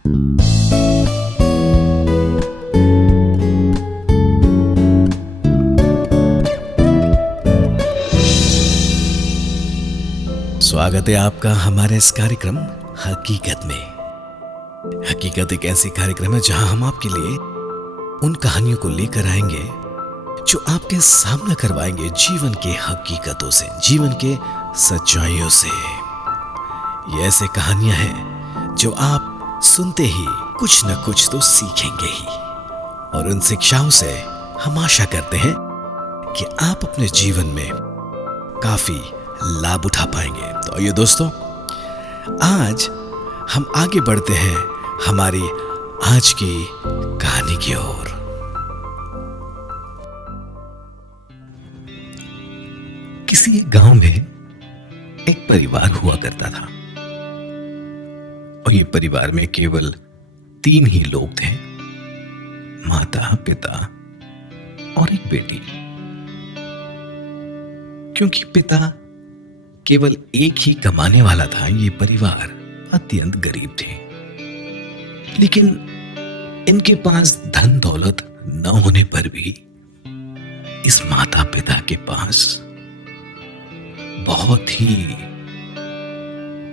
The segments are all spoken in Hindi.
स्वागत है आपका हमारे इस कार्यक्रम हकीकत में। हकीकत एक ऐसी कार्यक्रम है जहां हम आपके लिए उन कहानियों को लेकर आएंगे जो आपके सामना करवाएंगे जीवन के हकीकतों से, जीवन के सच्चाइयों से। ये ऐसे कहानियां हैं जो आप सुनते ही कुछ न कुछ तो सीखेंगे ही, और उन शिक्षाओं से हम आशा करते हैं कि आप अपने जीवन में काफी लाभ उठा पाएंगे। तो आइए दोस्तों, आज हम आगे बढ़ते हैं हमारी आज की कहानी की ओर। किसी एक गांव में एक परिवार हुआ करता था, और ये परिवार में केवल 3 ही लोग थे, माता, पिता और एक बेटी। क्योंकि पिता केवल एक ही कमाने वाला था, ये परिवार अत्यंत गरीब थे। लेकिन इनके पास धन दौलत न होने पर भी इस माता पिता के पास बहुत ही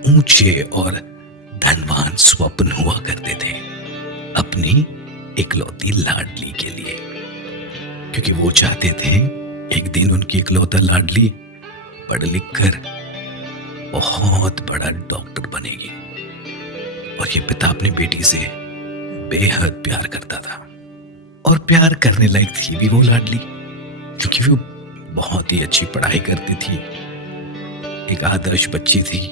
ऊंचे और धनवान स्वप्न हुआ करते थे अपनी इकलौती लाडली के लिए। क्योंकि वो चाहते थे एक दिन उनकी इकलौता लाडली पढ़ लिख कर बहुत बड़ा डॉक्टर बनेगी। और ये पिता अपनी बेटी से बेहद प्यार करता था, और प्यार करने लायक थी भी वो लाडली, क्योंकि वो बहुत ही अच्छी पढ़ाई करती थी, एक आदर्श बच्ची थी।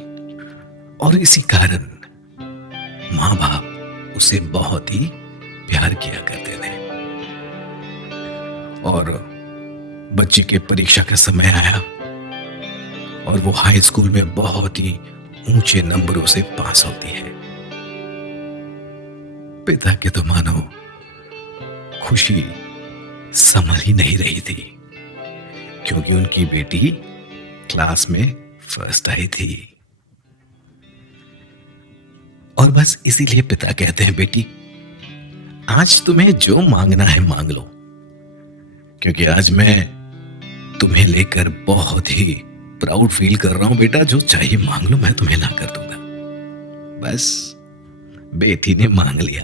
और इसी कारण माँ बाप उसे बहुत ही प्यार किया करते थे। और बच्चे के परीक्षा का समय आया और वो हाई स्कूल में बहुत ही ऊंचे नंबरों से पास होती है। पिता के तो मानो खुशी संभल ही नहीं रही थी, क्योंकि उनकी बेटी क्लास में फर्स्ट आई थी। और बस इसीलिए पिता कहते हैं, बेटी आज तुम्हें जो मांगना है मांग लो, क्योंकि आज मैं तुम्हें लेकर बहुत ही प्राउड फील कर रहा हूं। बेटा जो चाहिए मांग लो, मैं तुम्हें ला कर दूंगा। बस बेटी ने मांग लिया।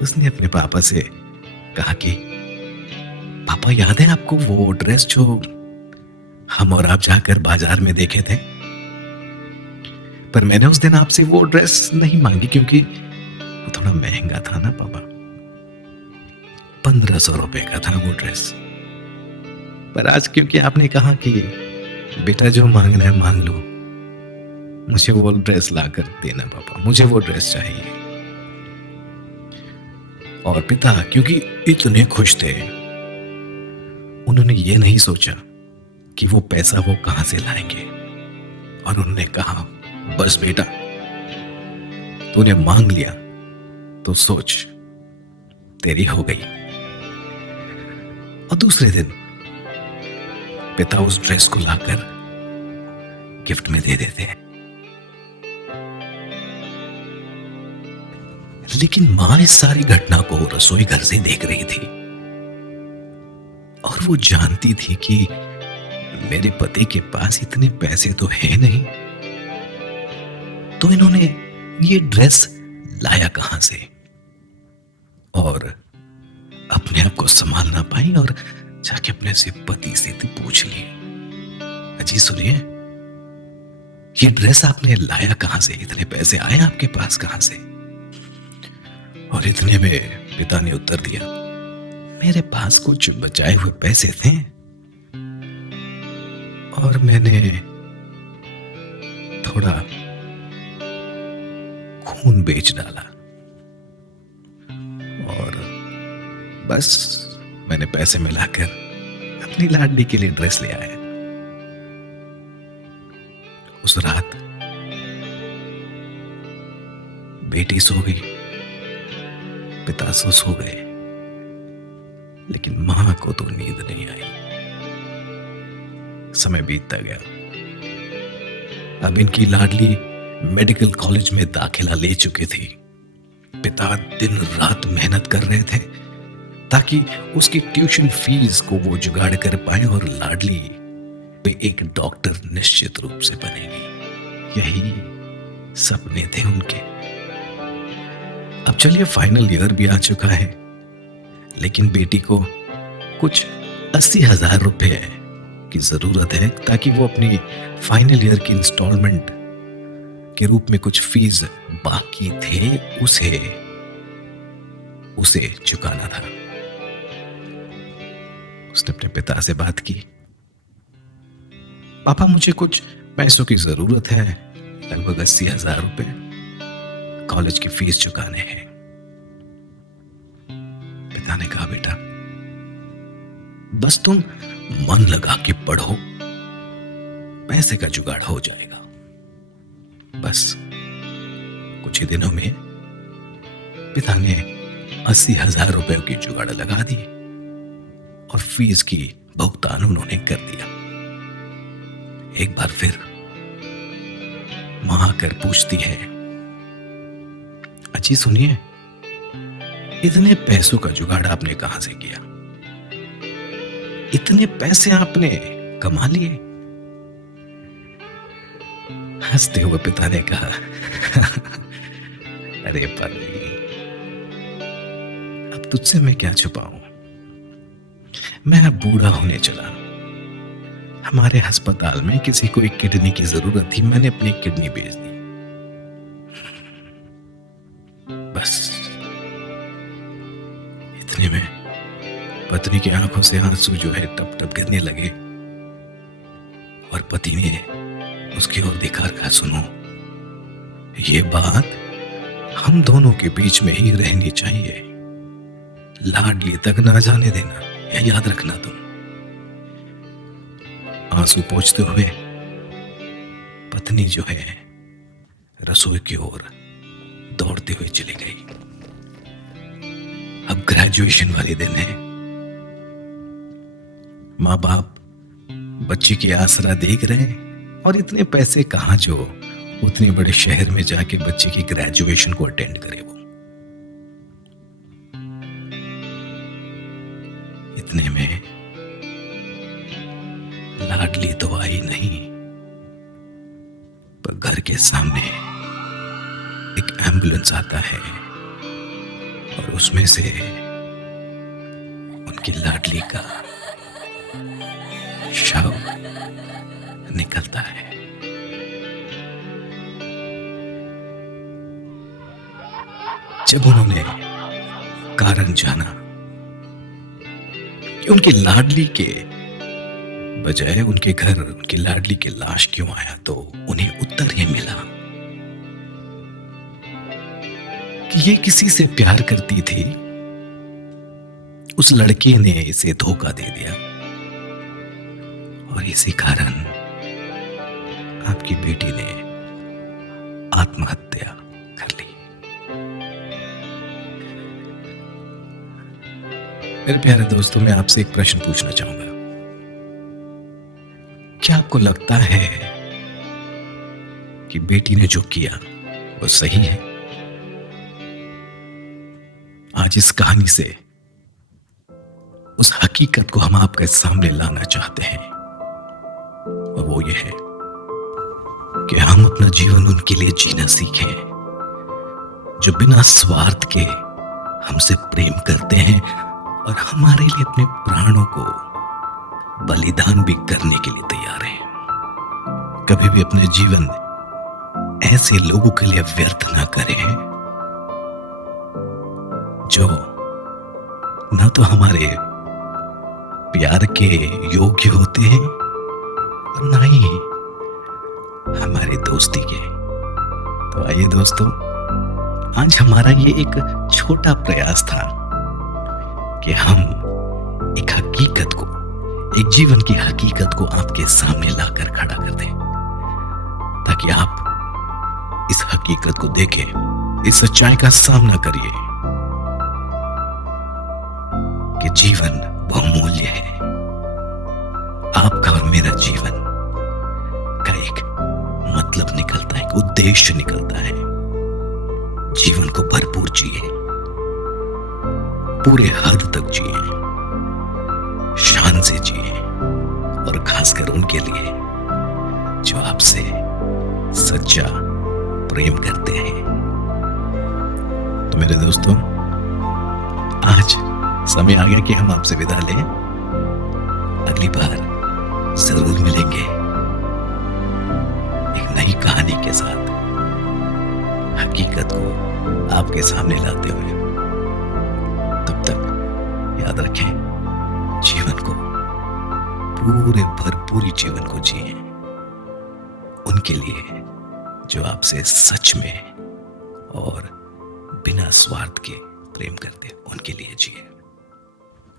उसने अपने पापा से कहा कि पापा याद है आपको वो ड्रेस जो हम और आप जाकर बाजार में देखे थे? पर मैंने उस दिन आपसे वो ड्रेस नहीं मांगी क्योंकि वो थोड़ा महंगा था ना पापा। 1500 रुपए का था वो ड्रेस। पर आज क्योंकि आपने कहा कि बेटा जो मांगना है मांग लो, मुझे वो ड्रेस लाकर देना पापा, मुझे वो ड्रेस चाहिए। और पिता क्योंकि इतने खुश थे, उन्होंने ये नहीं सोचा कि वो पैसा वो कहां से लाएंगे। और उन्होंने कहा, बस बेटा तूने मांग लिया तो सोच तेरी हो गई। और दूसरे दिन पिता उस ड्रेस को लाकर गिफ्ट में दे देते हैं। लेकिन मां इस सारी घटना को रसोई घर से देख रही थी, और वो जानती थी कि मेरे पति के पास इतने पैसे तो है नहीं, तो इन्होंने ये ड्रेस लाया कहां से। और अपने आप को संभाल ना पाई और जाके अपने से पति से पूछ लिए, अजी सुनिए ये ड्रेस आपने लाया कहां से? इतने पैसे आए आपके पास कहां से? और इतने में पिता ने उत्तर दिया, मेरे पास कुछ बचाए हुए पैसे थे और मैंने थोड़ा खून बेच डाला, और बस मैंने पैसे मिलाकर अपनी लाडली के लिए ड्रेस ले आया। उस रात बेटी सो गई, पिता सो गए, लेकिन मां को तो नींद नहीं आई। समय बीतता गया। अब इनकी लाडली मेडिकल कॉलेज में दाखिला ले चुके थे। पिता दिन रात मेहनत कर रहे थे ताकि उसकी ट्यूशन फीस को वो जुगाड़ कर पाए और लाडली पे एक डॉक्टर निश्चित रूप से बनेगी। यही सपने थे उनके। अब चलिए फाइनल ईयर भी आ चुका है, लेकिन बेटी को कुछ 80,000 रुपए की जरूरत है ताकि वो अपनी फाइनल ईयर की इंस्टॉलमेंट के रूप में कुछ फीस बाकी थे उसे चुकाना था। उसने अपने पिता से बात की, पापा मुझे कुछ पैसों की जरूरत है, लगभग 80,000 रुपए कॉलेज की फीस चुकाने हैं। पिता ने कहा, बेटा बस तुम मन लगा के पढ़ो, पैसे का जुगाड़ हो जाएगा। बस कुछ ही दिनों में पिता ने 80,000 रुपए की जुगाड़ लगा दी और फीस की भुगतान उन्होंने कर दिया। एक बार फिर मां आकर पूछती है, अजी सुनिए, इतने पैसों का जुगाड़ आपने कहां से किया? इतने पैसे आपने कमा लिए? हंसते हुए पिता ने कहा, अरे पगली, अब तुझसे मैं क्या छुपाऊं? मैं अब बूढ़ा होने चला। हमारे अस्पताल में किसी को एक किडनी की जरूरत थी, मैंने अपनी किडनी बेच दी। बस इतने में पत्नी की आंखों से आंसू जो है टप टप गिरने लगे और पति ने उसकी ओर दिखा कहा, सुनो, ये बात हम दोनों के बीच में ही रहनी चाहिए, लाडली तक ना जाने देना, यह याद रखना तुम। आंसू पोंछते हुए पत्नी जो है रसोई की ओर दौड़ते हुए चली गई। अब ग्रेजुएशन वाले दिन है। माँ बाप बच्ची की आसरा देख रहे हैं और इतने पैसे कहां जो उतने बड़े शहर में जाके बच्चे की ग्रेजुएशन को अटेंड करे। वो इतने में लाडली तो आई नहीं, पर घर के सामने एक एम्बुलेंस आता है और उसमें से उनकी लाडली का शव निकलता है। जब उन्होंने कारण जाना कि उनकी लाडली के बजाय उनके घर उनकी लाडली की लाश क्यों आया, तो उन्हें उत्तर ये मिला कि ये किसी से प्यार करती थी, उस लड़के ने इसे धोखा दे दिया और इसी कारण आपकी बेटी ने आत्महत्या कर ली। मेरे प्यारे दोस्तों, मैं आपसे एक प्रश्न पूछना चाहूंगा। क्या आपको लगता है कि बेटी ने जो किया वो सही है? आज इस कहानी से उस हकीकत को हम आपके सामने लाना चाहते हैं, और वो ये है कि हम अपना जीवन उनके लिए जीना सीखें जो बिना स्वार्थ के हमसे प्रेम करते हैं और हमारे लिए अपने प्राणों को बलिदान भी करने के लिए तैयार हैं। कभी भी अपने जीवन ऐसे लोगों के लिए व्यर्थ ना करें जो ना तो हमारे प्यार के योग्य होते हैं और ना ही हमारी दोस्ती के। तो आइए दोस्तों, आज हमारा ये एक छोटा प्रयास था कि हम एक हकीकत को, एक जीवन की हकीकत को आपके सामने लाकर खड़ा कर दें, ताकि आप इस हकीकत को देखें, इस सच्चाई का सामना करिए कि जीवन बहुमूल्य है। आपका और मेरा जीवन का एक मतलब निकलता है, एक उद्देश्य उद्देश्य निकलता है। जीवन को भरपूर जिए, पूरे हद तक जिए, शान से जिए, और खासकर उनके लिए जो आपसे सच्चा प्रेम करते हैं। तो मेरे दोस्तों, आज समय आ गया कि हम आपसे विदा लें। अगली बार जरूर मिलेंगे एक नई कहानी के साथ, हकीकत को आपके सामने लाते हुए। तब तक याद रखें, जीवन को भरपूरी जीवन को जिए, उनके लिए जो आपसे सच में और बिना स्वार्थ के प्रेम करते, उनके लिए जिए।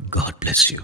God bless you.